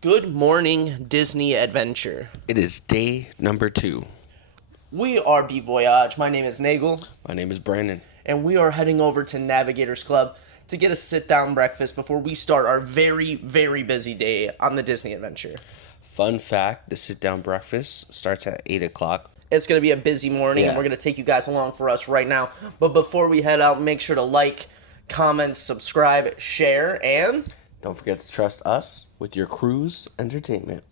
Good morning, Disney adventure. It is day number 2. We are B Voyage. My name is Nagel. My name is Brandon. And we are heading over to Navigators Club to get a sit-down breakfast before we start our very, very busy day on the Disney adventure. Fun fact, the sit-down breakfast starts at 8 o'clock. It's going to be a busy morning, and we're going to take you guys along for us right now. But before we head out, make sure to like, comment, subscribe, share, and don't forget to trust us with your cruise entertainment.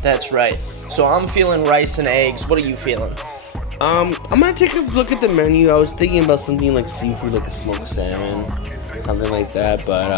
That's right. So I'm feeling rice and eggs. What are you feeling? I'm gonna take a look at the menu. I was thinking about something like seafood, like a smoked salmon, something like that, but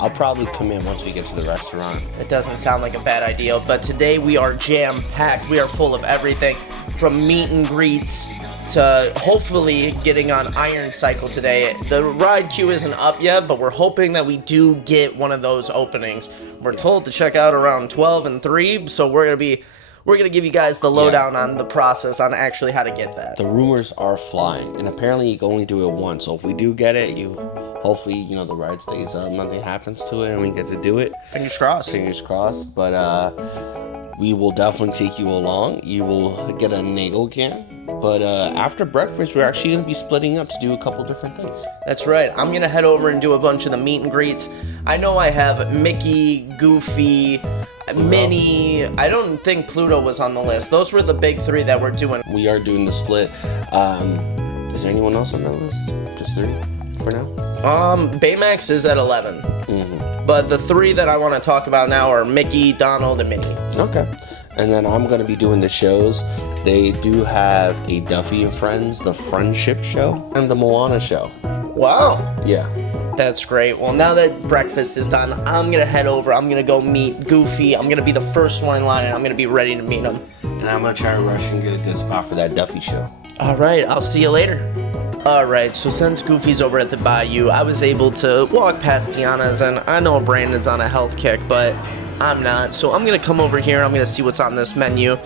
I'll probably come in once we get to the restaurant. It doesn't sound like a bad idea, but today we are jam-packed. We are full of everything from meet and greets to hopefully getting on Iron Cycle today. The ride queue isn't up yet, but we're hoping that we do get one of those openings. We're told to check out around 12 and 3, so we're gonna give you guys the lowdown on the process on actually how to get that. The rumors are flying, and apparently you can only do it once. So if we do get it, hopefully the ride stays up, nothing happens to it, and we get to do it. Fingers crossed. Fingers crossed. But we will definitely take you along. You will get a Nagel can. But after breakfast, we're actually going to be splitting up to do a couple different things. That's right. I'm going to head over and do a bunch of the meet and greets. I know I have Mickey, Goofy, Minnie. I don't think Pluto was on the list. Those were the big 3 that we're doing. We are doing the split. Is there anyone else on that list? Just 3 for now? Baymax is at 11. Mm-hmm. But the 3 that I want to talk about now are Mickey, Donald, and Minnie. Okay. And then I'm going to be doing the shows. They do have a Duffy and Friends, the Friendship Show, and the Moana Show. Wow. Yeah. That's great. Well, now that breakfast is done, I'm going to head over. I'm going to go meet Goofy. I'm going to be the first one in line, and I'm going to be ready to meet him. And I'm going to try to rush and get a good spot for that Duffy show. All right. I'll see you later. All right. So since Goofy's over at the Bayou, I was able to walk past Tiana's, and I know Brandon's on a health kick, but I'm not. So I'm going to come over here. I'm going to see what's on this menu.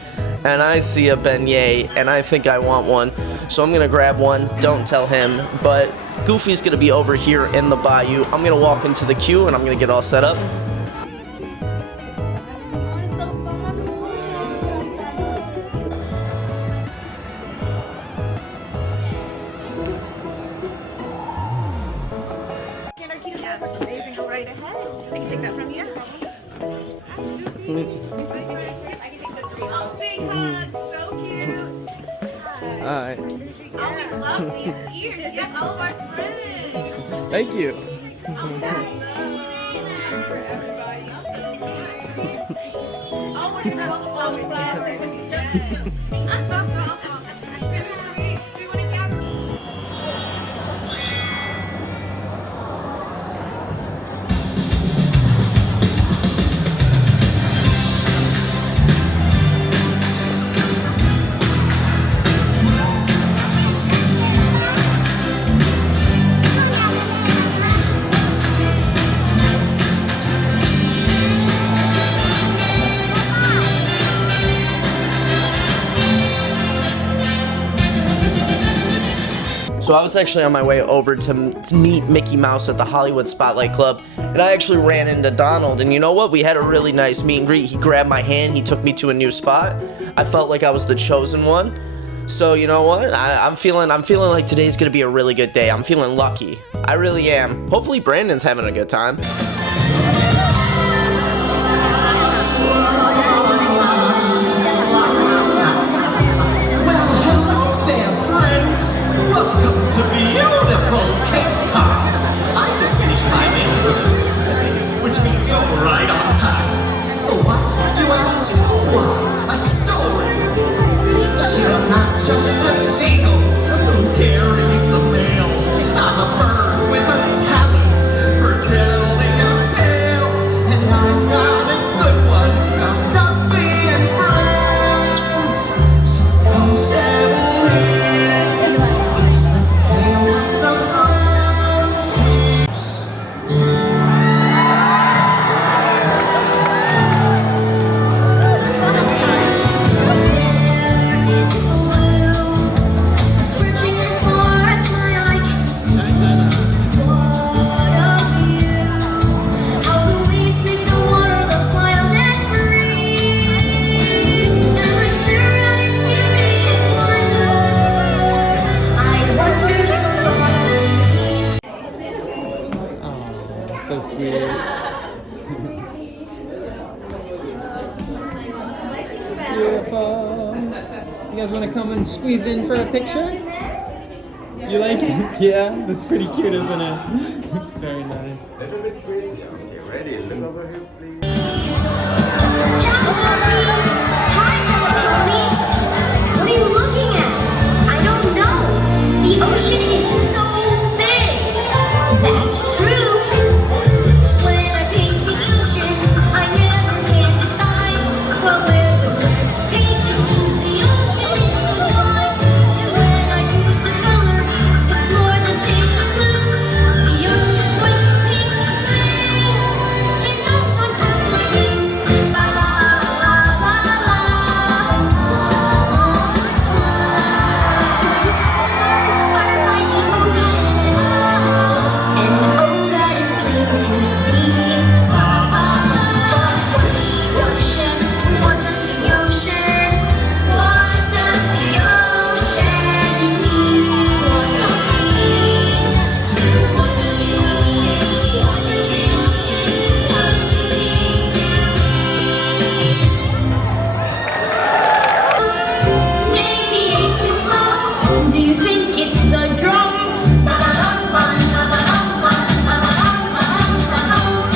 And I see a beignet, and I think I want one. So I'm going to grab one. Don't tell him. But Goofy's going to be over here in the Bayou. I'm going to walk into the queue, and I'm going to get all set up. You can go right ahead. I can take that from you. Oh, big hug. So cute. Hi. Oh, we love these ears. Yes, all of our friends. Thank you. Oh, for everybody. Oh, we're gonna have all the flowers. We want to gather. So I was actually on my way over to meet Mickey Mouse at the Hollywood Spotlight Club, and I actually ran into Donald, and you know what? We had a really nice meet and greet. He grabbed my hand, he took me to a new spot. I felt like I was the chosen one. So you know what? I'm feeling like today's gonna be a really good day. I'm feeling lucky. I really am. Hopefully Brandon's having a good time. Carries the mail. I'm a bird with a talent for telling sweet. Beautiful. You guys want to come and squeeze in for a picture? You like it? Yeah, that's pretty cute, isn't it? Very nice. What are you looking at? I don't know. The ocean is so big. That's true. When I paint the ocean, I never can decide. But where the red paint is in the ocean is so wide. And when I choose the color, it's more than shades of blue. The ocean's white, pink, and green. It's unforgettable too. La la la la la. Inspired by the ocean, and oh, that is plain to see. What does the ocean? What does the ocean? What does the ocean mean? What does it mean to me? What does the ocean? What does it mean to me? Maybe it's a floss. Do you think it's a drum?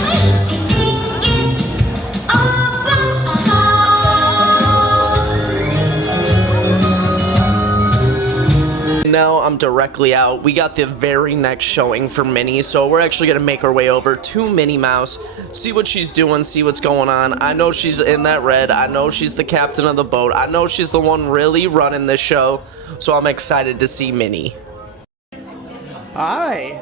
Wait, I think it's a boat. Now I'm directly out. We got the very next showing for Minnie, so we're actually gonna make our way over to Minnie Mouse, see what she's doing, see what's going on. I know she's in that red. I know she's the captain of the boat. I know she's the one really running this show, so I'm excited to see Minnie. Hi.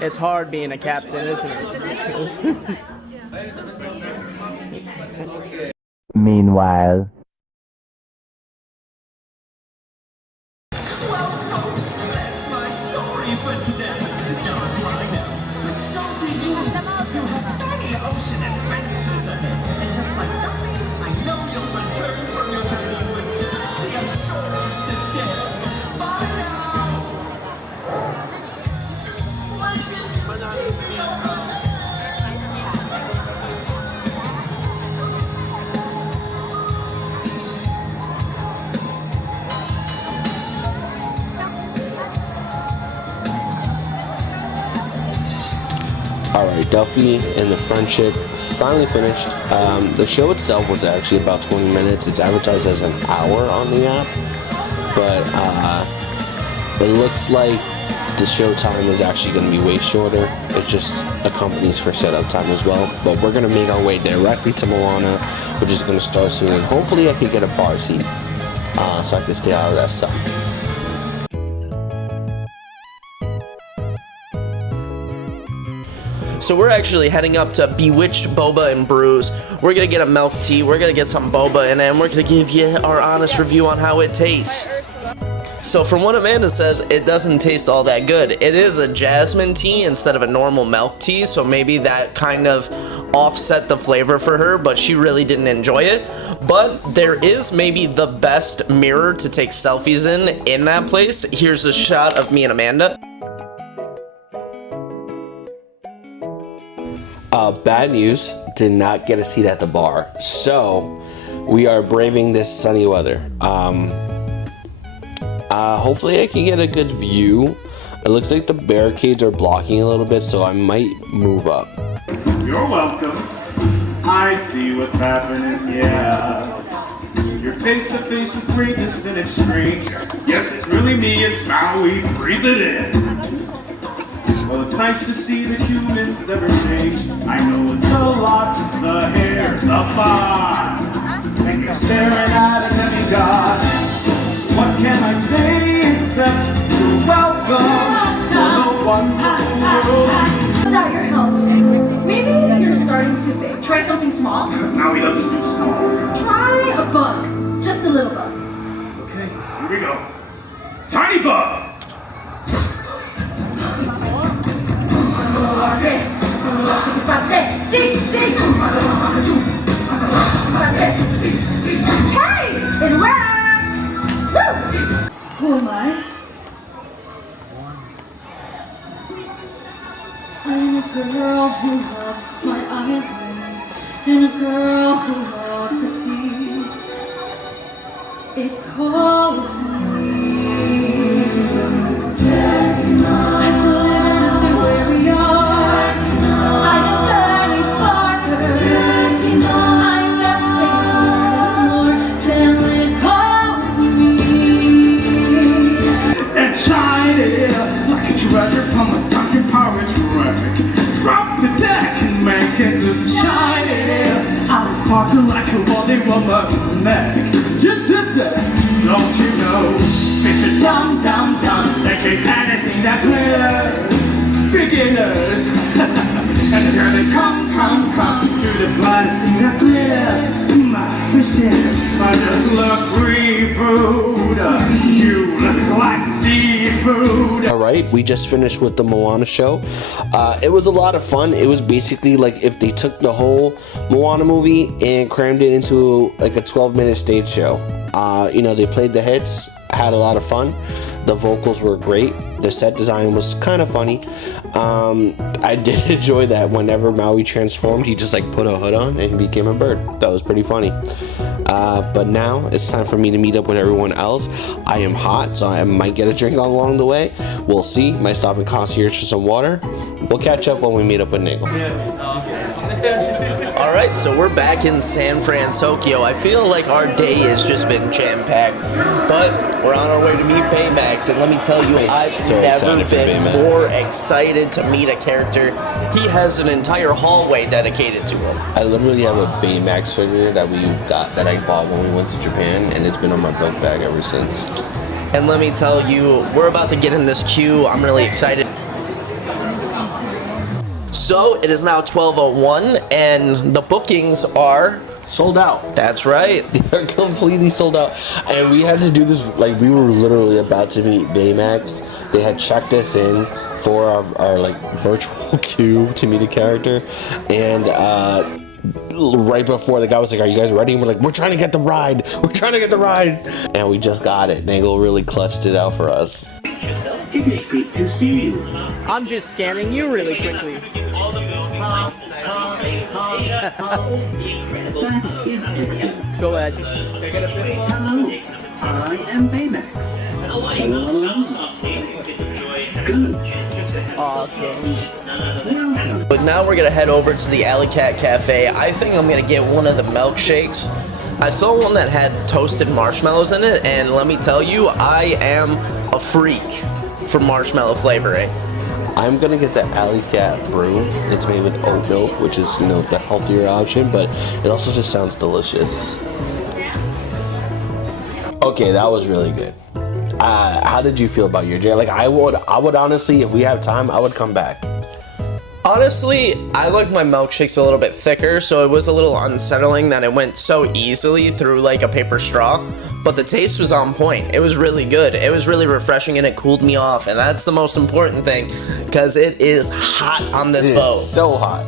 It's hard being a captain, isn't it? Meanwhile. Well, folks, that's my story for today. Now I'm flying now. But so do you. You have many ocean adventures ahead. And just like Duffy, I know you'll return from your journeys with plenty of stories to share. Bye now. Alright, Duffy and the friendship finally finished. The show itself was actually about 20 minutes. It's advertised as an hour on the app, but it looks like the show time is actually going to be way shorter. It just accompanies for setup time as well. But we're going to make our way directly to Moana, which is going to start soon. And hopefully I can get a bar seat so I can stay out of that sun. So we're actually heading up to Bewitched Boba and Brews. We're gonna get a milk tea, we're gonna get some boba in it, and we're gonna give you our honest review on how it tastes. So from what Amanda says, it doesn't taste all that good. It is a jasmine tea instead of a normal milk tea, so maybe that kind of offset the flavor for her, but she really didn't enjoy it. But there is maybe the best mirror to take selfies in that place. Here's a shot of me and Amanda. Bad news, did not get a seat at the bar. So, we are braving this sunny weather. Hopefully I can get a good view. It looks like the barricades are blocking a little bit, so I might move up. You're welcome. I see what's happening, yeah. You're face to face with greatness and it's strange. Yes, it's really me, it's Maui, breathe it in. Well, it's nice to see that humans never change. I know it's the lots, it's the hair, the bond. And you're staring at a demigod. What can I say except you're welcome for the wonderful world? Without your help, maybe you're starting too big. Try something small. Maui doesn't do small. Try a bug. Just a little bug. Okay, here we go. Tiny bug! Hey! It worked! Woo! butt's neck. Just a sec, don't you know? It's a dum dum dum that takes anything that glitters. Beginners, and here they come to the plastic that glitters. My fish dinners are just look re-brewed. You look like seafood. All right, we just finished with the Moana show. It was a lot of fun. It was basically like if they took the whole Moana movie and crammed it into like a 12-minute stage show. You know, they played the hits, had a lot of fun. The vocals were great. The set design was kind of funny. I did enjoy that whenever Maui transformed, he just like put a hood on and he became a bird. That was pretty funny. But now it's time for me to meet up with everyone else. I am hot, so I might get a drink along the way. We'll see. Might stop at Concierge for some water. We'll catch up when we meet up with Nagel. All right, so we're back in San Francisco. I feel like our day has just been jam-packed, but we're on our way to meet Baymax, and let me tell you, I've so never excited for been Baymax. more excited to meet a character. He has an entire hallway dedicated to him. I literally have a Baymax figure that I bought when we went to Japan, and it's been on my book bag ever since. And let me tell you, we're about to get in this queue. I'm really excited. So it is now 12:01, and the bookings are Sold out. That's right. They're completely sold out. And we had to do this, like, we were literally about to meet Baymax. They had checked us in for our like, virtual queue to meet a character. And, right before, the guy was like, "Are you guys ready?" And we're like, "We're trying to get the ride. We're trying to get the ride." And we just got it. Nagel really clutched it out for us. It is good to see you. I'm just scanning you really quickly. Go ahead. Hello, I am Baymax. Good. Awesome. But now we're gonna head over to the Alley Cat Cafe. I think I'm gonna get one of the milkshakes. I saw one that had toasted marshmallows in it, and let me tell you, I am a freak for marshmallow flavoring. I'm gonna get the Alley Cat brew. It's made with oat milk, which is, you know, the healthier option, but it also just sounds delicious. Okay, that was really good. How did you feel about your day? Like, I would honestly, if we have time, I would come back. Honestly, I like my milkshakes a little bit thicker, so it was a little unsettling that it went so easily through like a paper straw, but the taste was on point. It was really good. It was really refreshing and it cooled me off, and that's the most important thing because it is hot on this boat. It is so hot.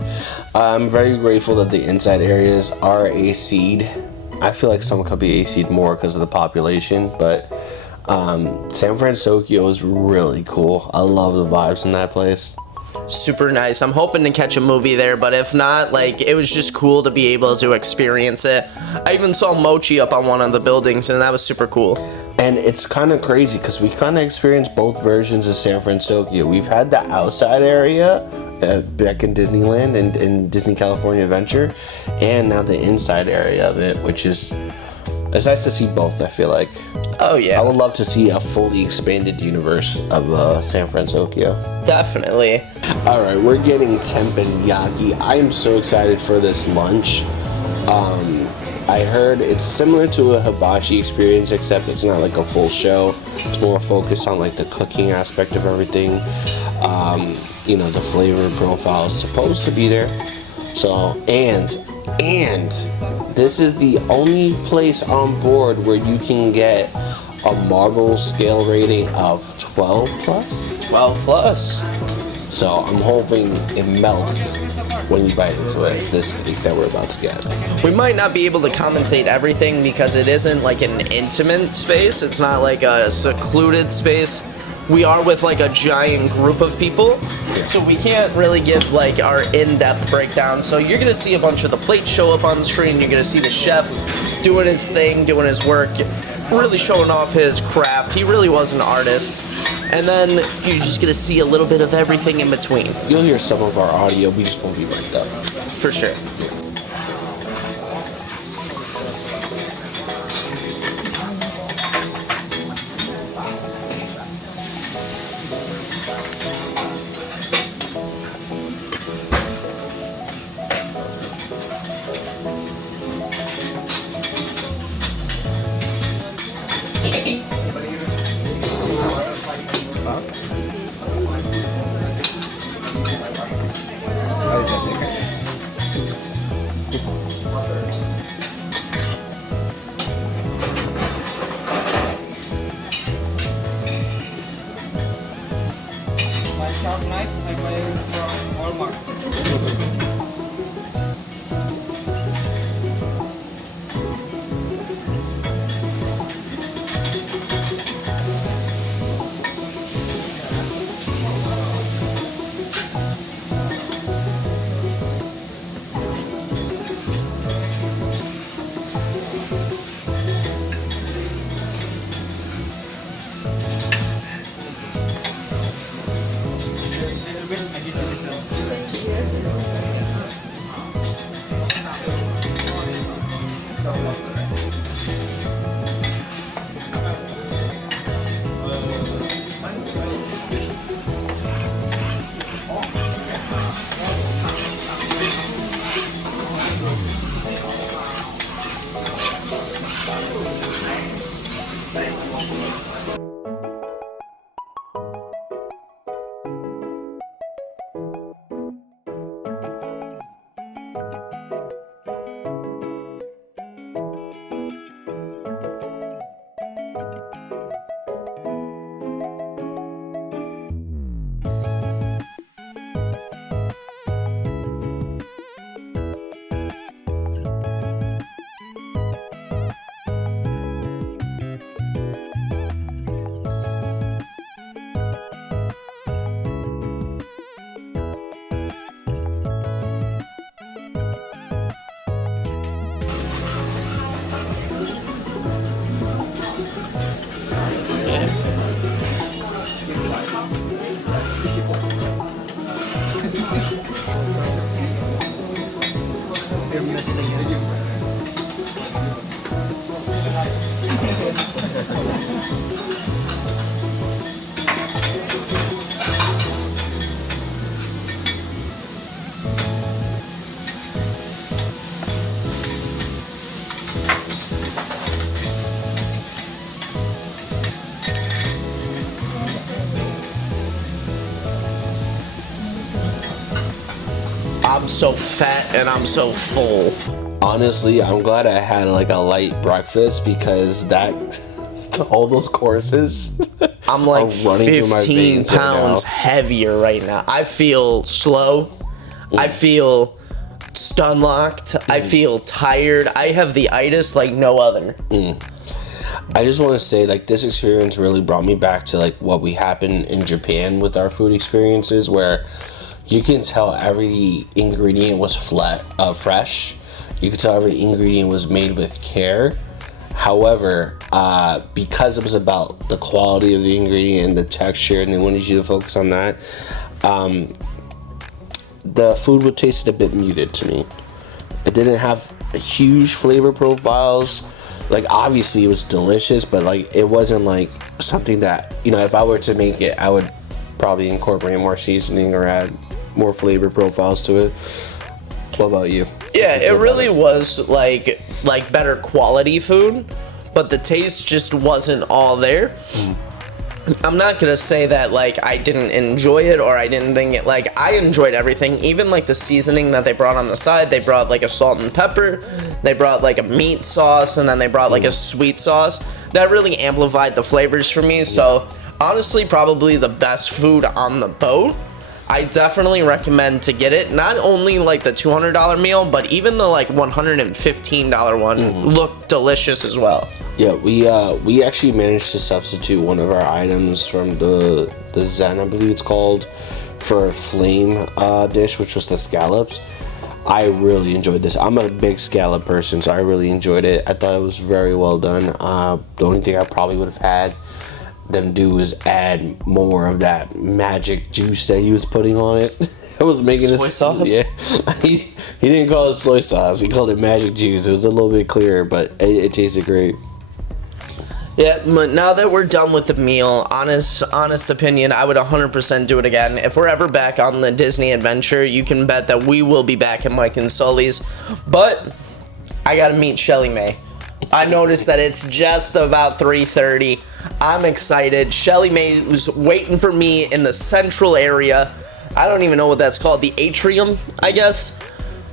I'm very grateful that the inside areas are AC'd. I feel like some could be AC'd more because of the population, but San Francisco is really cool. I love the vibes in that place. Super nice. I'm hoping to catch a movie there, but if not, like, it was just cool to be able to experience it. I even saw Mochi up on one of the buildings, and that was super cool. And it's kind of crazy because we kind of experienced both versions of San Francisco. We've had the outside area back in Disneyland and in Disney California Adventure, and now the inside area of it, which is, it's nice to see both, I feel like. Oh, yeah. I would love to see a fully expanded universe of San Francisco. Definitely. All right, we're getting Teppanyaki. I am so excited for this lunch. I heard it's similar to a hibachi experience, except it's not like a full show. It's more focused on like the cooking aspect of everything. You know, the flavor profile is supposed to be there. So, and this is the only place on board where you can get a marble scale rating of 12 plus. 12 plus. So I'm hoping it melts when you bite into it, this steak that we're about to get. We might not be able to commentate everything because it isn't like an intimate space. It's not like a secluded space. We are with like a giant group of people, so we can't really give like our in-depth breakdown. So you're gonna see a bunch of the plates show up on the screen. You're gonna see the chef doing his thing, doing his work, really showing off his craft. He really was an artist. And then you're just gonna see a little bit of everything in between. You'll hear some of our audio, we just won't be mic'd up. For sure. I'm so fat and I'm so full. Honestly, I'm glad I had like a light breakfast because that all those courses I'm like are running through my 15 veins right pounds now. heavier right now. I feel slow. I feel stun locked. I feel tired. I have the itis like no other. I just want to say, like, this experience really brought me back to like what we happened in Japan with our food experiences, where you can tell every ingredient was fresh. You could tell every ingredient was made with care. However, because it was about the quality of the ingredient and the texture, and they wanted you to focus on that, the food would taste a bit muted to me. It didn't have huge flavor profiles. Like, obviously it was delicious, but like it wasn't like something that, you know, if I were to make it, I would probably incorporate more seasoning or add more flavor profiles to it. What about you? Yeah, it really was like better quality food, but the taste just wasn't all there. I'm not gonna say that like I didn't enjoy it or I didn't think it, like I enjoyed everything, even like the seasoning that they brought on the side. They brought like a salt and pepper, they brought like a meat sauce, and then they brought like a sweet sauce that really amplified the flavors for me. So honestly, probably the best food on the boat. I definitely recommend to get it. Not only like the $200 meal, but even the like $115 one looked delicious as well. Yeah, we actually managed to substitute one of our items from the Zen, I believe it's called, for a flame dish, which was the scallops. I really enjoyed this. I'm a big scallop person, so I really enjoyed it. I thought it was very well done. The only thing I probably would have had them do is add more of that magic juice that he was putting on it. I was making Soy sauce? Yeah, he didn't call it soy sauce. He called it magic juice. It was a little bit clearer, but it tasted great. Yeah, but now that we're done with the meal, honest opinion, I would 100% do it again. If we're ever back on the Disney adventure, you can bet that we will be back in Mike and Sully's. But I gotta meet Shelly Mae. I noticed that it's just about 3:30. I'm excited. Shelly Mae was waiting for me in the central area. I don't even know what that's called. The atrium, I guess.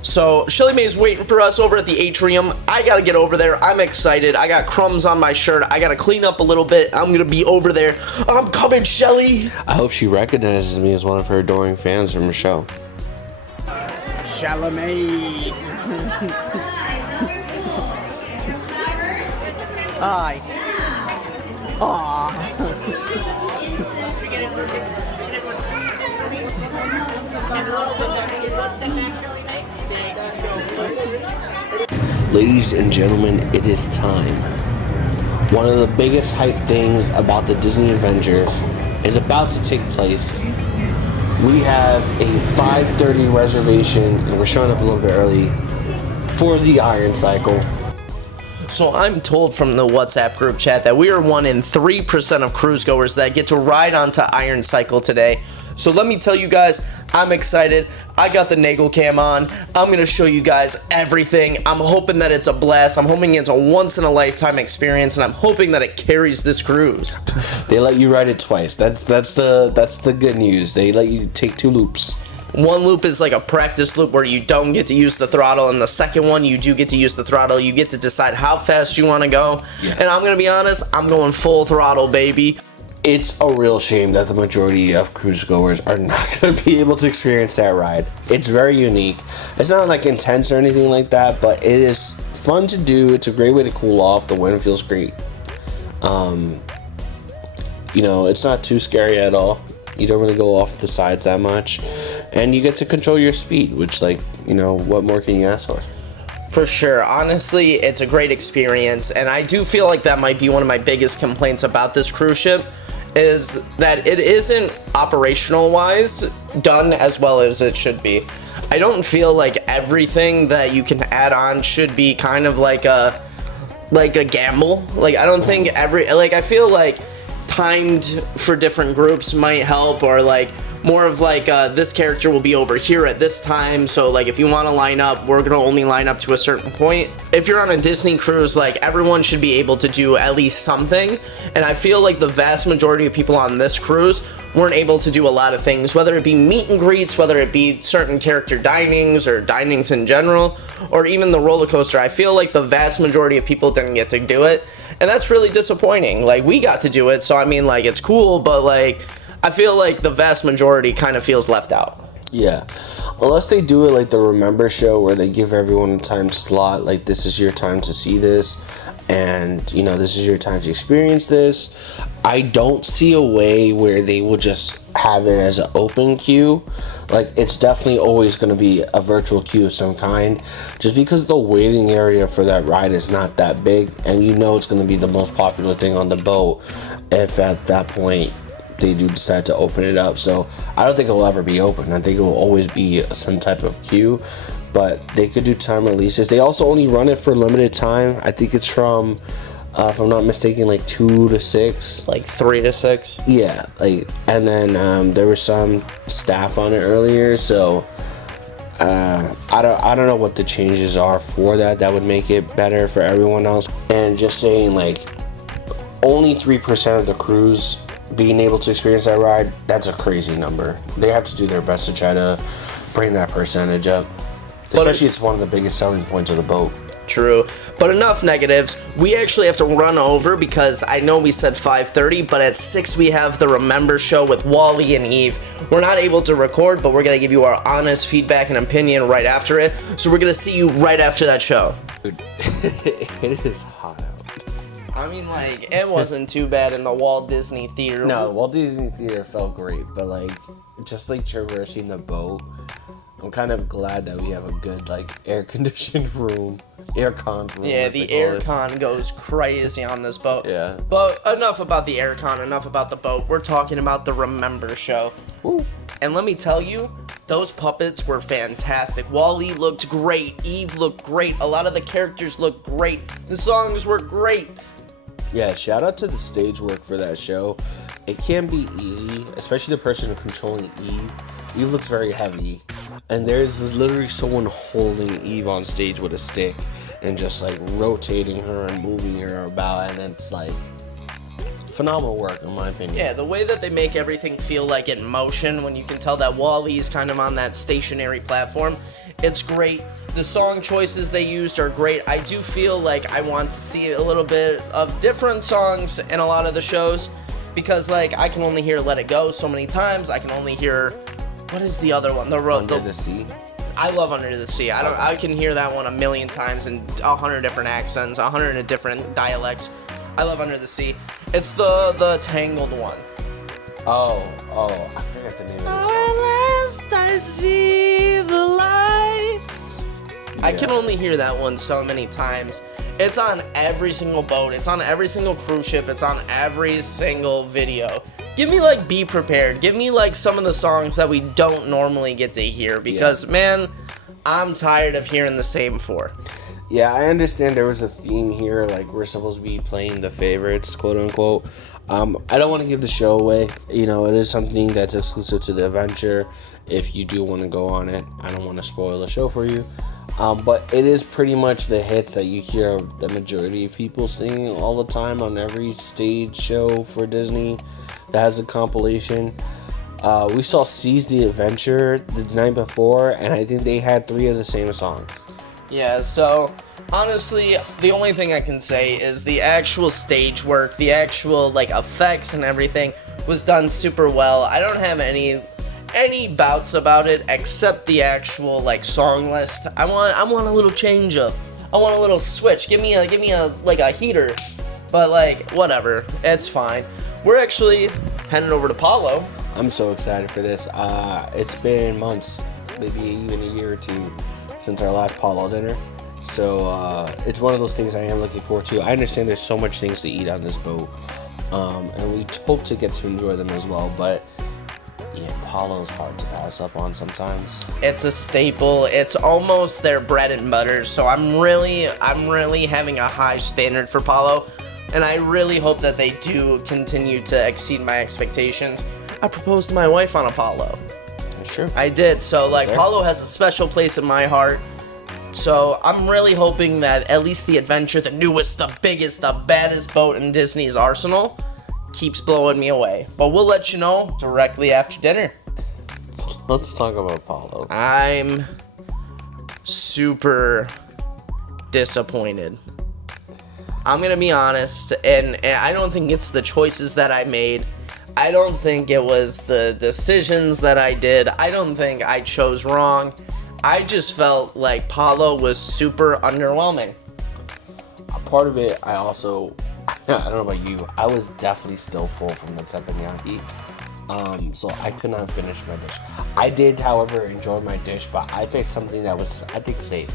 So Shelly Mae's waiting for us over at the atrium. I gotta get over there. I'm excited. I got crumbs on my shirt. I gotta clean up a little bit. I'm gonna be over there. I'm coming, Shelly. I hope she recognizes me as one of her adoring fans from her show. Chalamet. Hi. Aww. Ladies and gentlemen, it is time. One of the biggest hype things about the Disney Adventure is about to take place. We have a 5:30 reservation, and we're showing up a little bit early for the Iron Cycle. So I'm told from the WhatsApp group chat that we are 1 in 3% of cruise goers that get to ride onto Iron Cycle today. So let me tell you guys, I'm excited. I got the Nagel cam on. I'm going to show you guys everything. I'm hoping that it's a blast. I'm hoping it's a once-in-a-lifetime experience, and I'm hoping that it carries this cruise. They let you ride it twice. That's the good news. They let you take 2 loops. One loop is like a practice loop where you don't get to use the throttle, and the second one you do get to use the throttle. You get to decide how fast you want to go. Yes. And I'm going to be honest, I'm going full throttle, baby. It's a real shame that the majority of cruise goers are not going to be able to experience that ride. It's very unique. It's not like intense or anything like that, but it is fun to do. It's a great way to cool off. The wind feels great. You know, it's not too scary at all. You don't really go off the sides that much, and you get to control your speed, which, like, you know, what more can you ask for? For sure. Honestly, it's a great experience, and I do feel like that might be one of my biggest complaints about this cruise ship, is that it isn't operational wise done as well as it should be. I don't feel like everything that you can add on should be kind of like a gamble. Like, I don't think I feel like timed for different groups might help, or like more of like this character will be over here at this time, so like if you want to line up, we're gonna only line up to a certain point. If you're on a Disney cruise, like everyone should be able to do at least something, and I feel like the vast majority of people on this cruise weren't able to do a lot of things, whether it be meet and greets, whether it be certain character dinings or dinings in general, or even the roller coaster. I feel like the vast majority of people didn't get to do it, and that's really disappointing. Like, we got to do it, so I mean, like, it's cool, but like I feel like the vast majority kind of feels left out. Yeah, unless they do it like the Remember show, where they give everyone a time slot, like this is your time to see this, and you know, this is your time to experience this. I don't see a way where they will just have it as an open queue. Like, it's definitely always going to be a virtual queue of some kind, just because the waiting area for that ride is not that big, and you know it's going to be the most popular thing on the boat if at that point they do decide to open it up. So I don't think it'll ever be open. I think it will always be some type of queue, but they could do time releases. They also only run it for limited time. I think it's from if I'm not mistaken, like 2 to 6, like 3 to 6. Yeah, like, and then there was some staff on it earlier, so I don't know what the changes are for that would make it better for everyone else. And just saying, like, only 3% of the cruise being able to experience that ride, that's a crazy number. They have to do their best to try to bring that percentage up, especially it's one of the biggest selling points of the boat. True, but enough negatives. We actually have to run over because I know we said 5:30, but at 6 we have the Remember show with Wally and Eve. We're not able to record, but we're going to give you our honest feedback and opinion right after it. So we're going to see you right after that show. Dude, it is hot out. I mean, like, it wasn't too bad in the Walt Disney Theater. No, Walt Disney Theater felt great, but like, just like traversing the boat, I'm kind of glad that we have a good, like, air-conditioned room. Aircon room. Yeah, the aircon goes crazy on this boat. Yeah. But enough about the aircon, enough about the boat. We're talking about the Remember show. Woo. And let me tell you, those puppets were fantastic. Wally looked great. Eve looked great. A lot of the characters looked great. The songs were great. Yeah, shout out to the stage work for that show. It can be easy, especially the person controlling Eve. Eve looks very heavy, and there's literally someone holding Eve on stage with a stick and just like rotating her and moving her about, and it's like phenomenal work in my opinion. Yeah, the way that they make everything feel like in motion when you can tell that Wally is kind of on that stationary platform, it's great. The song choices they used are great. I do feel like I want to see a little bit of different songs in a lot of the shows, because like I can only hear Let It Go so many times. I can only hear, what is the other one? Under the Sea. I love Under the Sea. I can hear that one a million times in 100 different accents, 100 different dialects. I love Under the Sea. It's the Tangled one. Oh, I forget the name of the song. At last I see the lights. I can only hear that one so many times. It's on every single boat. It's on every single cruise ship. It's on every single video. Give me like Be Prepared. Give me like some of the songs that we don't normally get to hear, because man, I'm tired of hearing the same four. Yeah, I understand there was a theme here, like we're supposed to be playing the favorites, quote unquote. I don't want to give the show away. You know, it is something that's exclusive to the adventure. If you do want to go on it, I don't want to spoil the show for you. But it is pretty much the hits that you hear the majority of people singing all the time on every stage show for Disney that has a compilation. We saw Seize the Adventure the night before, and I think they had 3 of the same songs. Yeah, so honestly, the only thing I can say is the actual stage work, the actual like effects and everything was done super well. I don't have any bouts about it except the actual like song list. I want a little change up. I want a little switch. Give me a like a heater. But like whatever, it's fine. We're actually heading over to Palo. I'm so excited for this. It's been months, maybe even a year or 2 since our last Palo dinner. So it's one of those things I am looking forward to. I understand there's so much things to eat on this boat. And we hope to get to enjoy them as well. But yeah, Palo's hard to pass up on sometimes. It's a staple. It's almost their bread and butter. So I'm really having a high standard for Palo. And I really hope that they do continue to exceed my expectations. I proposed to my wife on a Palo. That's true. I did. So like Sure. Palo has a special place in my heart. So I'm really hoping that at least the adventure, the newest, the biggest, the baddest boat in Disney's arsenal, keeps blowing me away. But we'll let you know directly after dinner. Let's talk about Palo. I'm super disappointed. I'm gonna be honest, and I don't think it's the choices that I made. I don't think it was the decisions that I did. I don't think I chose wrong. I just felt like Palo was super underwhelming. A part of it, I don't know about you, I was definitely still full from the teppanyaki. So I could not finish my dish. I did, however, enjoy my dish, but I picked something that was, I think, safe.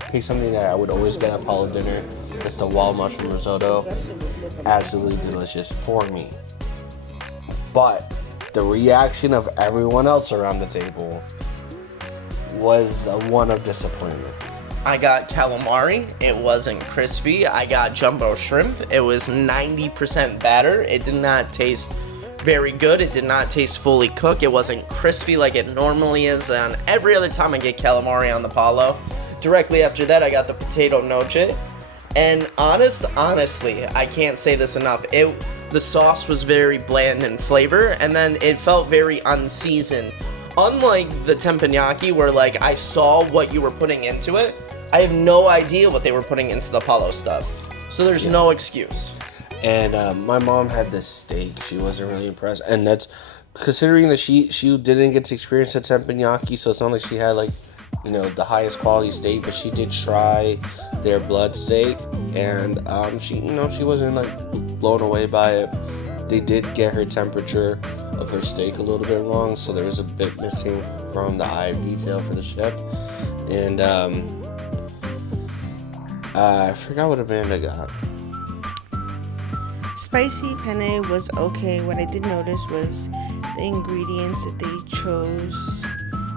Picked something that I would always get at Palo dinner. It's the wild mushroom risotto. Absolutely delicious for me. But the reaction of everyone else around the table was one of disappointment. I got calamari. It wasn't crispy. I got jumbo shrimp. It was 90% batter. It did not taste very good. It did not taste fully cooked. It wasn't crispy like it normally is on every other time I get calamari on the Palo. Directly after that, I got the potato noche. And honestly, I can't say this enough. The sauce was very bland in flavor, and then it felt very unseasoned. Unlike the teppanyaki, where like I saw what you were putting into it, I have no idea what they were putting into the Palo stuff. So there's no excuse. And my mom had this steak. She wasn't really impressed, and that's considering that she didn't get to experience the teppanyaki, so it's not like she had like, you know, the highest quality steak, but she did try their blood steak, and she wasn't like blown away by it. They did get her temperature of her steak a little bit wrong, so there was a bit missing from the eye of detail for the chef. And I forgot what Amanda got. Spicy penne was okay. What I did notice was the ingredients that they chose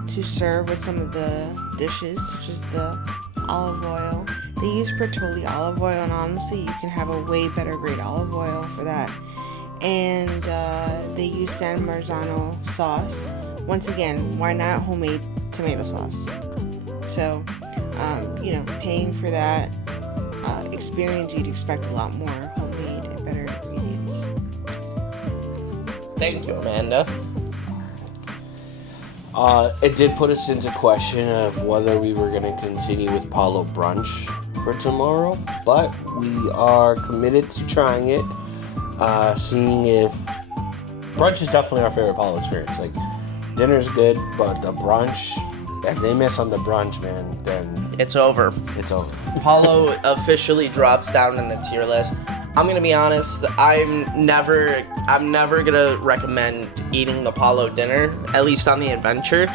to serve with some of the dishes, such as the olive oil. They use Bertolli olive oil, and honestly, you can have a way better grade olive oil for that. And they use San Marzano sauce. Once again, why not homemade tomato sauce? So, paying for that experience, you'd expect a lot more homemade and better ingredients. Thank you, Amanda. It did put us into question of whether we were going to continue with Palo brunch for tomorrow, but we are committed to trying it, seeing if brunch is definitely our favorite Palo experience. Like, dinner's good, but the brunch, if they miss on the brunch, man, then It's over. it's over. Palo officially drops down in the tier list. I'm gonna be honest, I'm never gonna recommend eating the Palo dinner, at least on the adventure,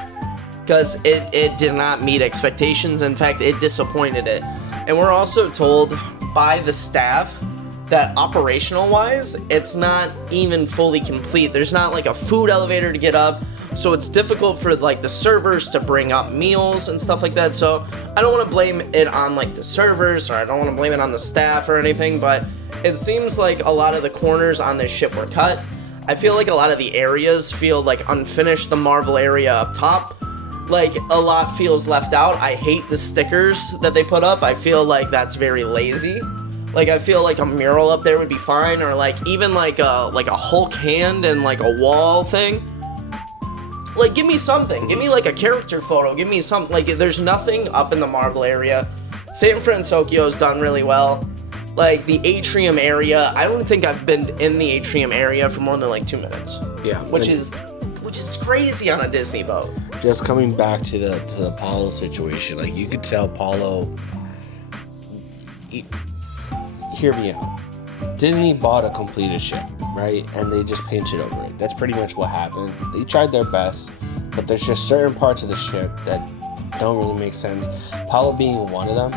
because it did not meet expectations. In fact, it disappointed it. And we're also told by the staff that operational wise, it's not even fully complete. There's not like a food elevator to get up. so it's difficult for like the servers to bring up meals and stuff like that. So I don't want to blame it on like the servers, or I don't want to blame it on the staff or anything, but it seems like a lot of the corners on this ship were cut. I feel like a lot of the areas feel like unfinished. The Marvel area up top, like a lot feels left out. I hate the stickers that they put up. I feel like that's very lazy. Like, I feel like a mural up there would be fine, or like even like a Hulk hand and like a wall thing. Like, give me something. Give me like a character photo. Give me something. Like, there's nothing up in the Marvel area. San Francisco's done really well. Like, the atrium area, I don't think I've been in the atrium area for more than like 2 minutes. Yeah. Which is crazy on a Disney boat. Just coming back to the Palo situation, like, you could tell Palo. Hear me out. Disney bought a completed ship, right? And they just painted over it. That's pretty much what happened. They tried their best, but there's just certain parts of the ship that don't really make sense. Palo being one of them.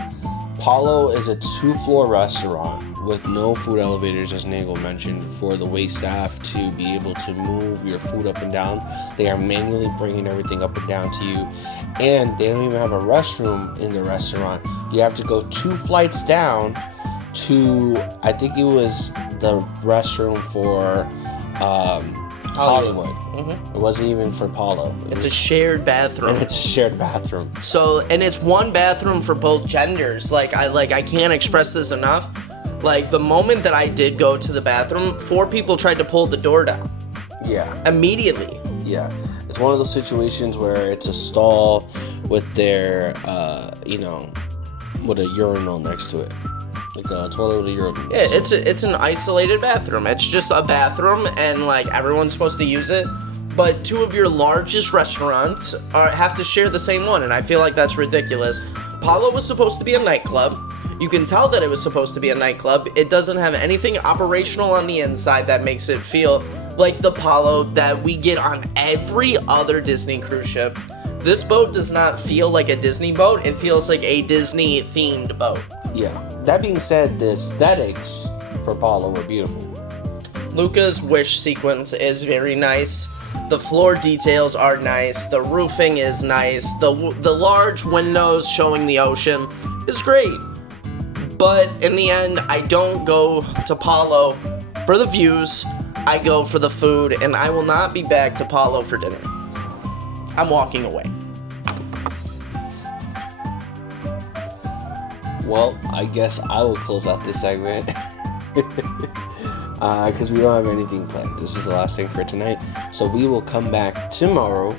Palo is a 2-floor restaurant with no food elevators, as Nagel mentioned, for the wait staff to be able to move your food up and down. They are manually bringing everything up and down to you. And they don't even have a restroom in the restaurant. You have to go 2 flights down to, I think it was the restroom for Hollywood. Mm-hmm. It wasn't even for Palo. It's a shared bathroom. It's a shared bathroom. So, and it's one bathroom for both genders. I can't express this enough. Like, the moment that I did go to the bathroom, 4 people tried to pull the door down. Yeah. Immediately. Yeah. It's one of those situations where it's a stall with their, with a urinal next to it. Like a toilet with a urinal. Yeah, it's an isolated bathroom. It's just a bathroom, and like everyone's supposed to use it. But 2 of your largest restaurants have to share the same one, and I feel like that's ridiculous. Palo was supposed to be a nightclub. You can tell that it was supposed to be a nightclub. It doesn't have anything operational on the inside that makes it feel like the Palo that we get on every other Disney cruise ship. This boat does not feel like a Disney boat. It feels like a Disney-themed boat. Yeah. That being said, the aesthetics for Palo were beautiful. Luca's wish sequence is very nice. The floor details are nice. The roofing is nice. The large windows showing the ocean is great. But in the end, I don't go to Palo for the views. I go for the food, and I will not be back to Palo for dinner. I'm walking away. Well, I guess I will close out this segment because we don't have anything planned. This is the last thing for tonight. So we will come back tomorrow.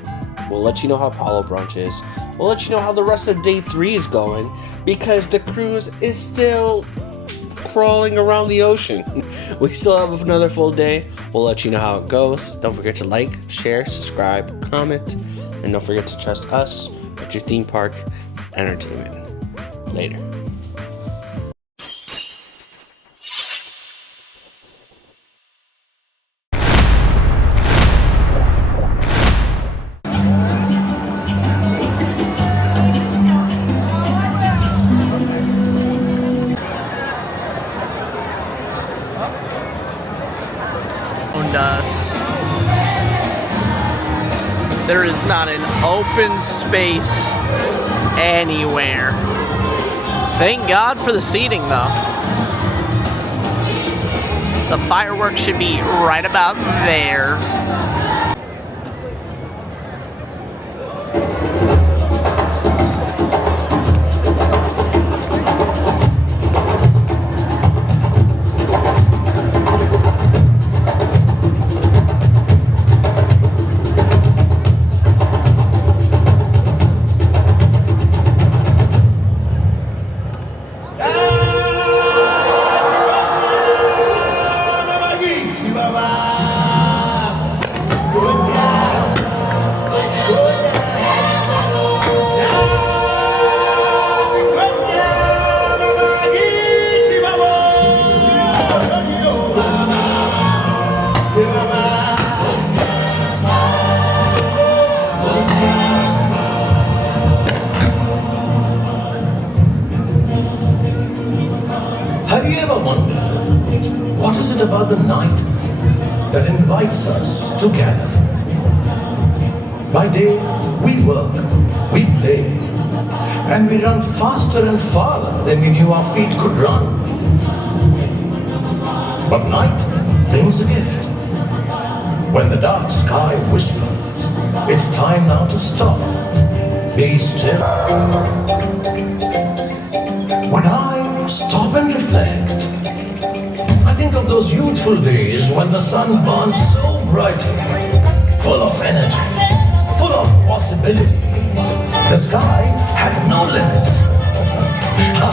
We'll let you know how Palo brunch is. We'll let you know how the rest of day 3 is going because the cruise is still crawling around the ocean. We still have another full day. We'll let you know how it goes. Don't forget to like, share, subscribe, comment, and don't forget to trust us at your theme park entertainment. Later. There is not an open space anywhere. Thank God for the seating, though. The fireworks should be right about there. Have you ever wondered, what is it about the night that invites us together? By day, we work, we play, and we run faster and farther than we knew our feet could run. But night brings a gift. When the dark sky whispers, it's time now to stop. Be still. When I stop and reflect, I think of those youthful days when the sun burned so brightly, full of energy, full of possibility. The sky had no limits. I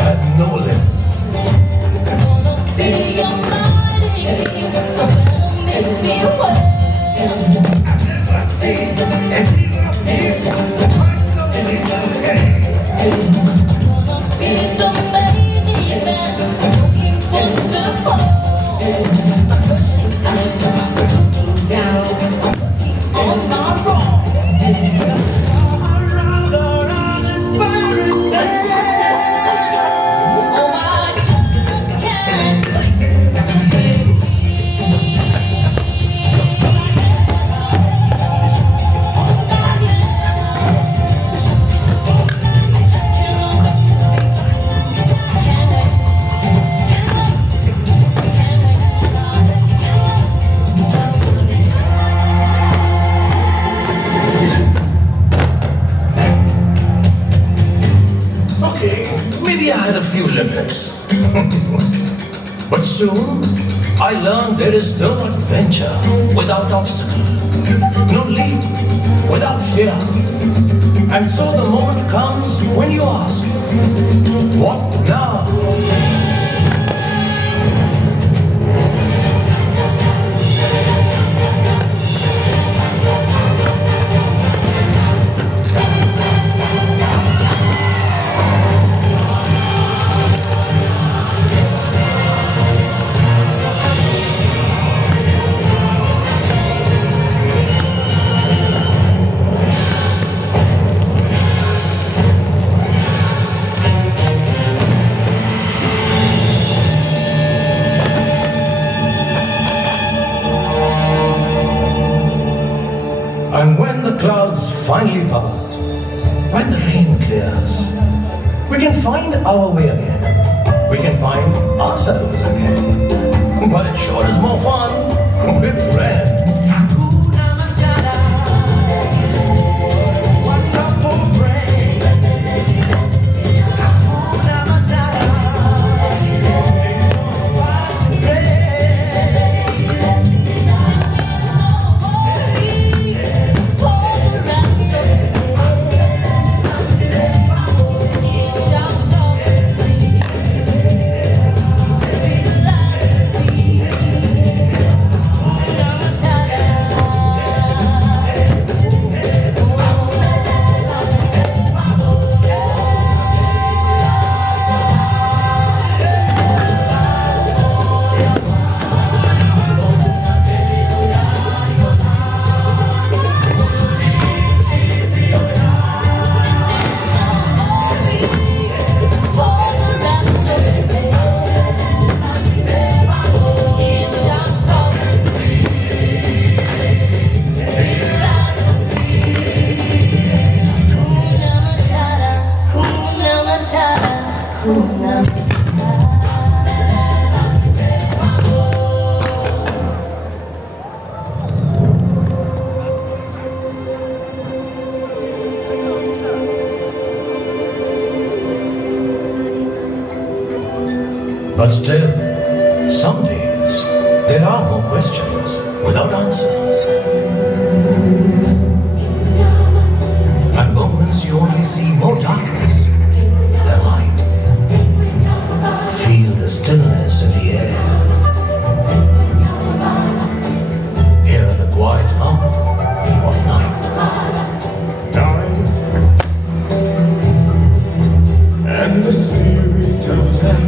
had no limits. But soon, I learned there is no adventure without obstacle, no leap without fear. And so the moment comes when you ask, what now? And when the clouds finally part, when the rain clears, we can find our way again. We can find ourselves again. But it sure is more fun with friends. But still, some days, there are more questions without answers. And moments you only see more darkness than light. Feel the stillness in the air. Hear the quiet hum of night. And the spirit of life.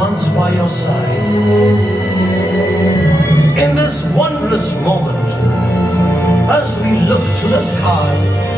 ones by your side. In this wondrous moment, as we look to the sky,